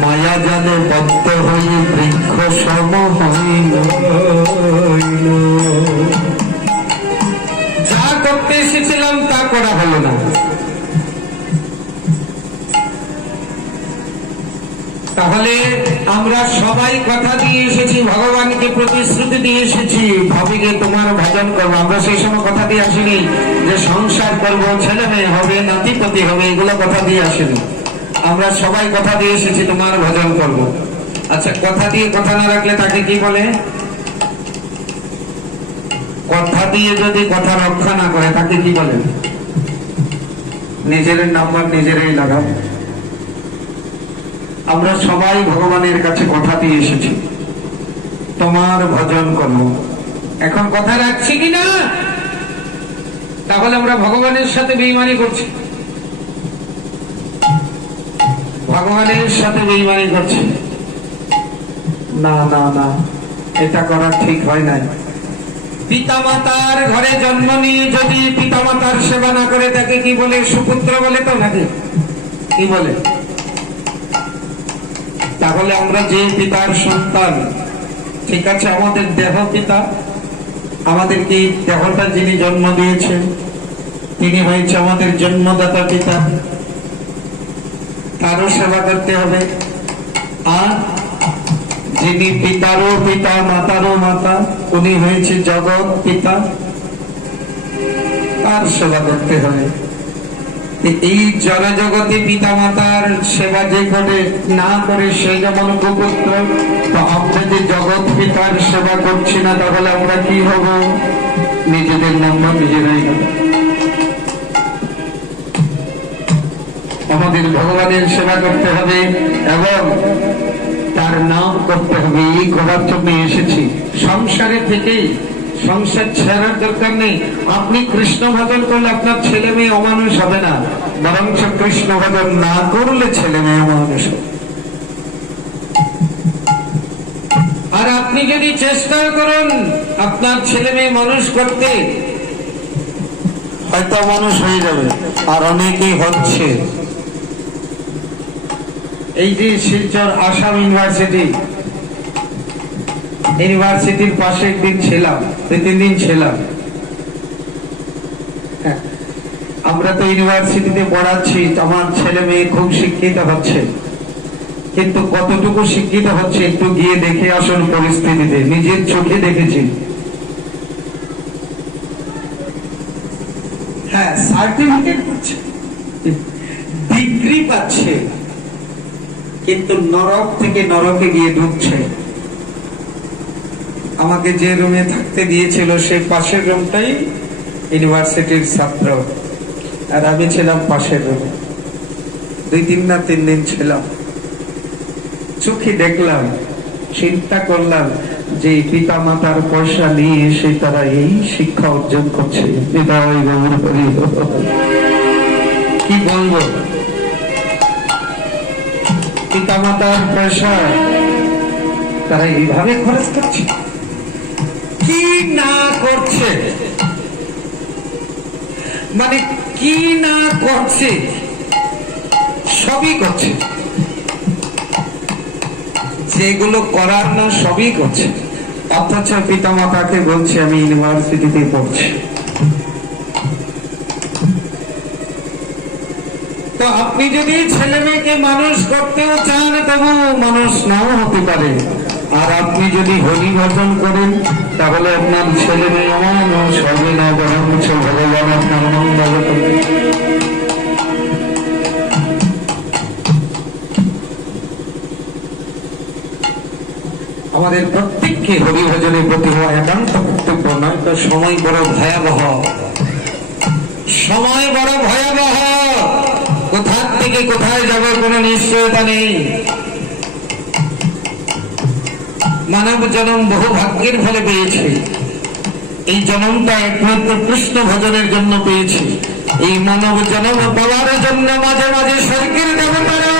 মায়া জানে বদ্ধ হয়ে বৃক্ষ সম হইল। যা করতে এসেছিলাম তা করা হলো না। তাহলে আমরা সবাই কথা দিয়ে এসেছি, ভগবানকে প্রতিশ্রুতি দিয়ে এসেছি, ভাবিকে তোমার ভজন করব। আমরা সেই সময় কথা দিয়ে আসিনি যে সংসার করব, ছেলে মেয়ে হবে, নাতিপতি হবে, এগুলো কথা দিয়ে আসিনি। আমরা সবাই কথা দিয়ে এসেছি, তোমার ভজন করব। আচ্ছা কথা দিয়ে কথা না রাখলে তাকে কি বলে? কথা দিয়ে যদি কথা রক্ষা না করে, তাকে কি বলে? নিজের নাম্বার নিজেরাই লাগাও। আমরা সবাই ভগবানের কাছে কথা দিয়ে এসেছি। তোমার ভজন করব। এখন কথা রাখছি কি না? তাহলে আমরা ভগবানের সাথে বেইমানি করছি। ভগবানের সাথে বেইমানি করছি। না না না, এটা করা ঠিক হয় নাই। পিতামাতার ঘরে জন্ম নিয়ে যদি পিতামাতার সেবা না করে, তাকে কি বলে সুপুত্র বলে তো নাকি? কি বলে? তাহলে আমরা যে পিতার সন্তান, ঠিক আছে, আমাদের দেহ পিতা আমাদেরকে দেহটা যিনি জন্ম দিয়েছেন, তিনি হয়েছে আমাদের জন্মদাতা পিতা। তারও সেবা করতে হবে। আর যিনি পিতারও পিতা, মাতারও মাতা, উনি হয়েছে জগৎ পিতা। তার সেবা করতে হবে। এই জনজগতে পিতা মাতার সেবা যে করে না করে সে যেমন কুপুত্র তো আমরা যে জগৎ পিতার সেবা করছি না, তাহলে আমরা কি হব? নিজেদের নম্বর নিজেরাই আমাদের ভগবানের সেবা করতে হবে এবং তার নাম করতে হবে। এই করার জন্য এসেছি। সংসারে থেকেই সংসার ছেড়ার দরকার নেই। আপনি কৃষ্ণ ভজন করলে আপনার ছেলে মেয়ে অমানুষ হবে না। বরঞ্চ কৃষ্ণ ভজন না করলে ছেলে মেয়ে অমানুষ হবে। আর আপনি যদি চেষ্টা করেন আপনার ছেলে মেয়ে মানুষ করতে, হয়তো মানুষ হয়ে যাবে। আর অনেকেই হচ্ছে। এই যে শিলচর আসাম ইউনিভার্সিটি ইউনিভার্সিটির পাশে একদিন ছিলাম দুই তিন দিন ছিলাম। হ্যাঁ, আমরা তো ইউনিভার্সিটিতে পড়াচ্ছি আমার ছেলে মেয়ে খুব শিক্ষিত হচ্ছে। কিন্তু কতটুকু শিক্ষিত হচ্ছে একটু গিয়ে দেখে আসুন পরিস্থিতিতে নিজের চোখে দেখেছি। হ্যাঁ সার্টিফিকেট পাচ্ছে ডিগ্রি পাচ্ছে কিন্তু নরক থেকে নরকে গিয়ে ঢুকছে। আমাকে যে রুমে থাকতে দিয়েছিল সেই পাশের রুমটাই ইউনিভার্সিটির ছাত্র। আর আমি ছিলাম পাশের রুমে। দুই তিন না তিন দিন ছিলাম। চোখে দেখলাম, চিন্তা করলাম যে পিতা মাতার পয়সা নিয়ে এসে তারা এই শিক্ষা অর্জন করছে। কি বলব? পিতা মাতার পয়সা তারা এইভাবে খরচ করছে? কি না করছে? মানে কি না করছে? সবই করছে। যেগুলো করার না, সবই করছে। অথচ পিতা মাতাকে বলছে, আমি ইউনিভার্সিটিতে পড়ছি। তো আপনি যদি ছেলে মেয়েকে মানুষ করতেও চান তবু মানুষ নাও হতে পারে। আর আপনি যদি হরি ভজন করেন, তাহলে আপনার ছেলে মেয়ে মঙ্গল আমাদের প্রত্যেককে হরি ভজনের প্রতি হওয়া একান্ত কর্তব্য নয় তো সময় বড় ভয়াবহ। সময় বড় ভয়াবহ। কোথার থেকে কোথায় যাবে কোনো নিশ্চয়তা নেই। মানব জনম বহু ভাগ্যের ফলে পেয়েছে। এই জনমটা একমাত্র কৃষ্ণ ভজনের জন্য পেয়েছে। এই মানব জনম পাওয়ার জন্য মাঝে মাঝে স্বর্গের দেবতারা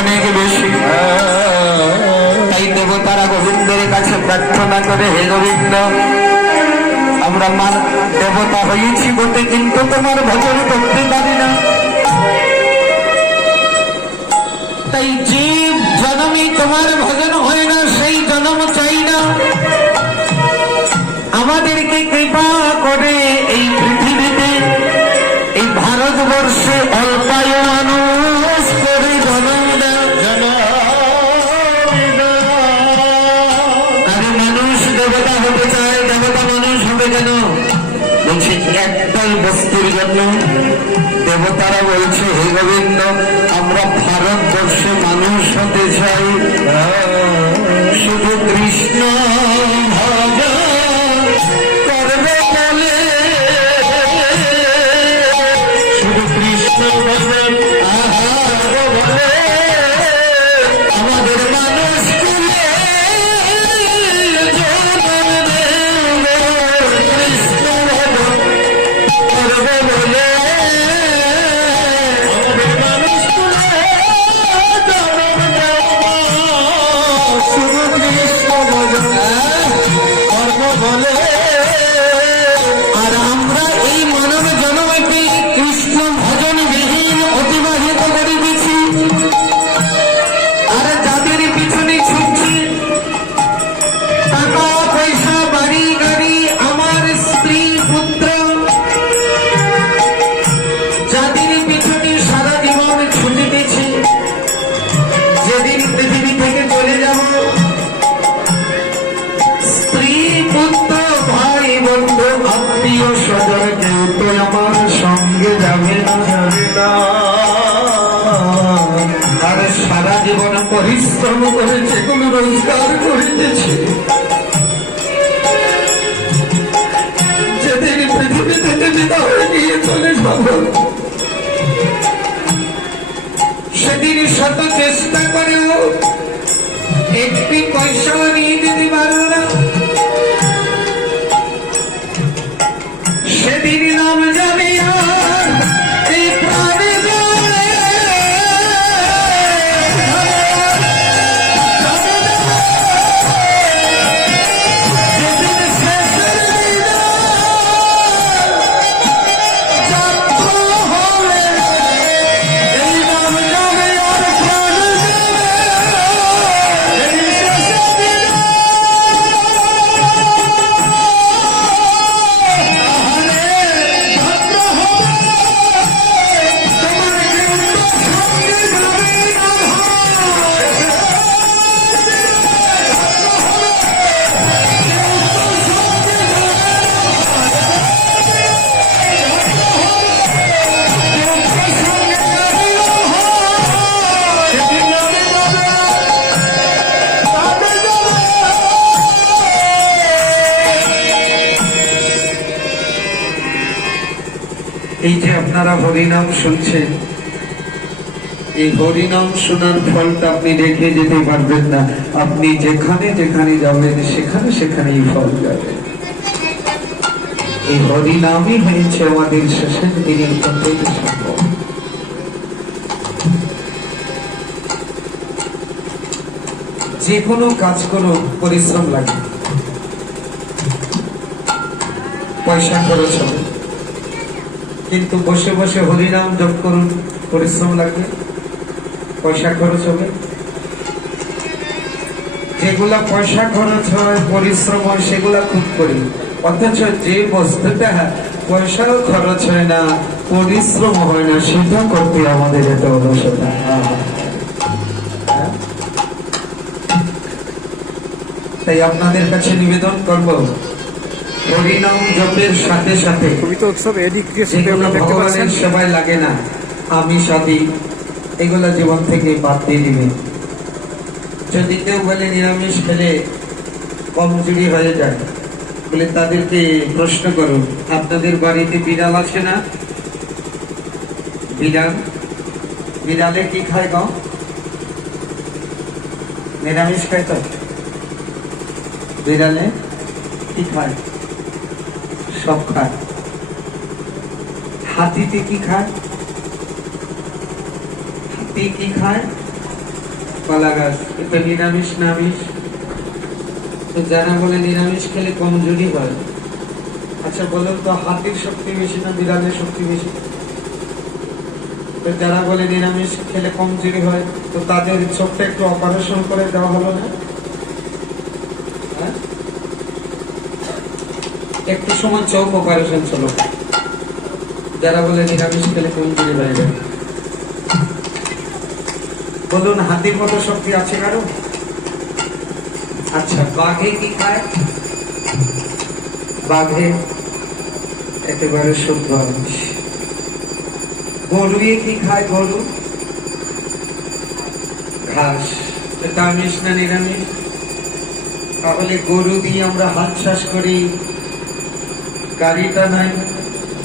অনেক বেশি। তাই দেবতারা গোবিন্দের কাছে প্রার্থনা করে, হে গোবিন্দ, আমরা মার দেবতা হয়েছি বটে, কিন্তু তোমার ভজন করতে পারি না। তাই জীব জনমই তোমার বলছে হে আর সারা জীবন পরিশ্রম করেছে, কোন রোজগার করিতেছে যেদিন পৃথিবী থেকে চলে যাব, সেদিন শত চেষ্টা করেও একটি পয়সা নিয়ে যেতে পারব না। আপনারা হরিনাম শুনছেন। এই হরিনাম শোনার ফলটা আপনি রেখে যেতে পারবেন না। আপনি যেখানে যেখানে যাবেন, সেখানে সেখানে এই ফল যাবে। এই হরিনামই হয়েছে আমাদের শেষের দিনের সম্ভব। যে কোনো কাজ করো, পরিশ্রম লাগে। পয়সা খরচ হবে। কিন্তু বসে বসে হরিনাম জপ করুন, পরিশ্রম লাগবে, পয়সা খরচ হবে। যেগুলা পয়সা খরচ হয়, পরিশ্রম হয়, সেগুলা খুব করি। অথচ যে বস্তুটা পয়সাও খরচ হয় না, পরিশ্রম হয় না সেটা করতে আমাদের এত অলসতা। হ্যাঁ? তাই আপনাদের কাছে নিবেদন করব। হরিনাম জপের সাথে সাথে কবিতা উৎসব এডি ক্রিয়েশন যেগুলো আপনারা দেখতে পাচ্ছেন। ভগবানের সেবায় লাগে না আমি এগুলো জীবন থেকে বাদ দিয়ে দিবে। যদি কেউ বলে নিরামিষ খেলে কমজুরি হয়ে যায় বলে তাদেরকে প্রশ্ন করুন আপনাদের বাড়িতে বিড়াল আছে না? বিড়াল? বিড়ালে কি খায় গো? নিরামিষ খায় তো? বিড়ালে কি খায়? সব খায়। হাতিতে কি খায়? হাতি কি খায়? কলা গাছ এটা নিরামিষ, নামিষ। তো যারা বলে নিরামিষ খেলে কমজোরি হয়। আচ্ছা বলুন তো হাতির শক্তি বেশি না বিড়ালের শক্তি বেশি? তো যারা বলে নিরামিষ খেলে কমজোরি হয়, তো তাদের চোখটা একটু অপারেশন করে দেওয়া হলো না? একটু সময় চোখ অপারেশন চলো। যারা বলে নিরামিষ খেলে কমজোরি হয়ে যাবে বলুন হাতির মতো শক্তি আছে কারও? আচ্ছা বাঘে কি খায়? বাঘে একেবারে শুদ্ধ আমিষ। গরুয়ে কি খায় গরু ঘাস। এটা আমিষ না নিরামিষ? তাহলে গরু দিয়ে আমরা হাত চাষ করি। গাড়িটা নাই,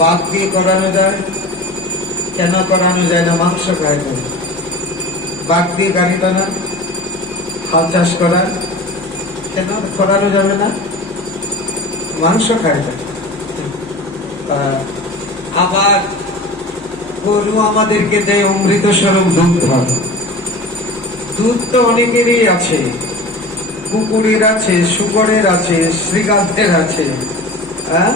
বাঘ দিয়ে করানো যায়, কেন করানো যায় না, মাংস খায় না বাঘ দিয়ে গাড়িটা না হাল চাষ করা, কেন করানো যাবে না? মাংস খায় না। আবার গরু আমাদেরকে দেয় অমৃত স্বরূপ দুধ দুধ তো অনেকেরই আছে, কুকুরের আছে, শুকরের আছে শ্রীকান্তের আছে হ্যাঁ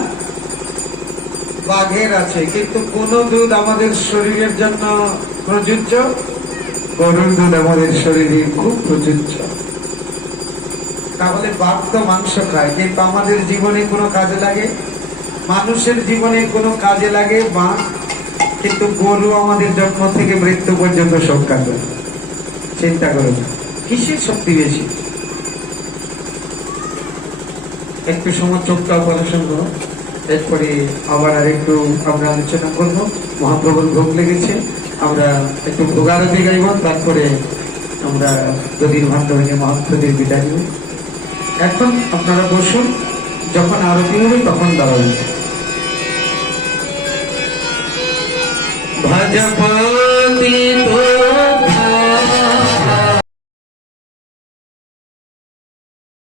বাঘের আছে, কিন্তু কোন দুধ আমাদের শরীরের জন্য প্রযোজ্য? গরুর দুধ আমাদের শরীরে খুব প্রযোজ্য। তাহলে বাঘ তো মাংস খায়, কিন্তু আমাদের জীবনে কোনো কাজে লাগে? মানুষের জীবনে কোনো কাজে লাগে বাঘ? কিন্তু গরু আমাদের জন্ম থেকে মৃত্যু পর্যন্ত সব কাজে চিন্তা করুন, কিসের শক্তি বেশি? একটু সময় চোখটা অপারেশন করো। এরপরে আবার আর একটু আমরা আলোচনা করব। মহাপ্রভুর ভোগ লেগেছে। আমরা একটু ভোগারতি গাইব, তারপরে আমরা দদির ভান্ডবীকে মহাপ্রভুর বিদায় নেব। এখন আপনারা বসুন, যখন আরতি হবে তখন দাঁড়াবেন ভজপতি তো